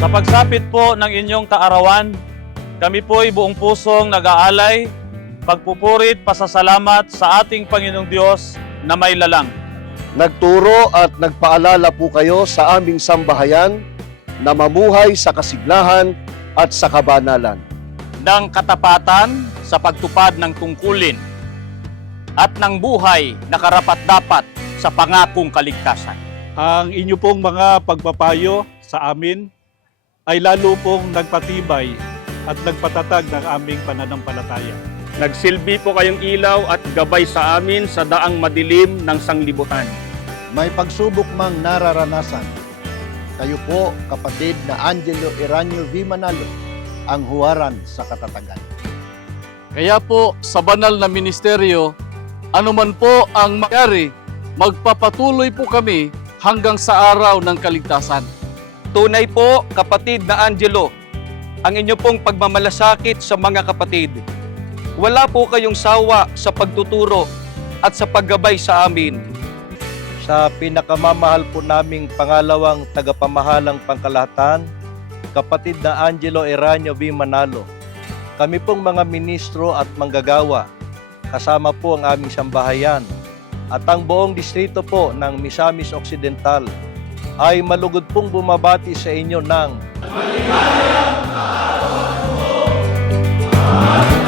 Sa pagsapit po ng inyong kaarawan, kami po'y buong pusong nag-aalay, pagpupurit, pasasalamat sa ating Panginoong Diyos na may lalang. Nagturo at nagpaalala po kayo sa aming sambahayan na mamuhay sa kasiglahan at sa kabanalan. Ng katapatan sa pagtupad ng tungkulin at ng buhay na karapat-dapat sa pangakong kaligtasan. Ang inyo pong mga pagpapayo sa amin ay lalo pong nagpatibay at nagpatatag ng aming pananampalataya. Nagsilbi po kayong ilaw at gabay sa amin sa daang madilim ng sanglibutan. May pagsubok mang nararanasan. Kayo po, kapatid na Angelo Eranio V. Manalo, ang huwaran sa katatagan. Kaya po sa banal na ministeryo, anuman po ang mangyari, magpapatuloy po kami hanggang sa araw ng kaligtasan. Tunay po, kapatid na Angelo, ang inyo pong pagmamalasakit sa mga kapatid. Wala po kayong sawa sa pagtuturo at sa paggabay sa amin. Sa pinakamamahal po naming pangalawang tagapamahalang pangkalahatan, kapatid na Angelo Eranio V. Manalo, kami pong mga ministro at manggagawa, kasama po ang aming sambahayan, at ang buong distrito po ng Misamis Occidental ay malugod pong bumabati sa inyo ng Maligayang Araw po!